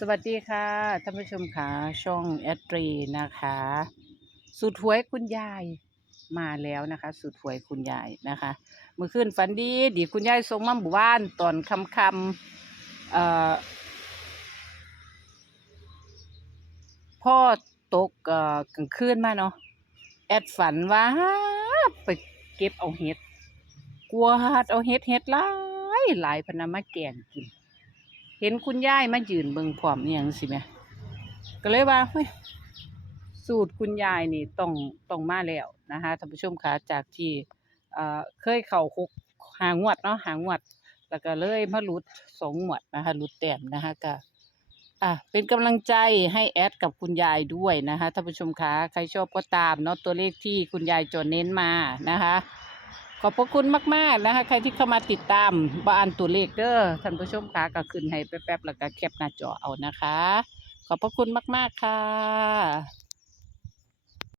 สวัสดีค่ะท่านผู้ชมค่ะช่องแอดตรีนะคะสุดหวยคุณยายมาแล้วนะคะสุดหวยคุณยายนะคะเมื่อคืนฝันดีดีคุณยายส่งมาหมู่บ้านตอนคำคำเอ่อพ่อตกเอ่อกลางคืนมาเนาะแอดฝันว่าไปเก็บเอาเห็ดกวาดเอาเห็ดเห็ดหลายหลายพนามาแกงกิน เห็นคุณยายมายืนเบิ่งพร้อมอหย่างสิแหม่ก็เลยว่าเฮ้ยสูตรคุณยายนี่ต้องต้องมาแล้วนะคะท่านผู้ชมคะจากที่เอ่อเคยเข้าคุกหางวดเนาะหางวด แล้วก็เลยมาหลุดสองงวดนะคะหลุดแต้มนะคะก็อะเป็นกำลังใจให้แอดกับคุณยายด้วยนะคะท่านผู้ชมคะใครชอบก็ตามเนาะตัวเลขที่คุณยายจดเน้นมานะคะ อบพระคุณมาก ๆ นะคะ ใครที่เข้ามาติดตามบ้านตัวเลขเด้อท่านผู้ชมคะก็ขึ้นให้แป๊บๆแล้วก็แคปหน้าจอเอานะคะ ขอบพระคุณมาก ๆ ค่ะ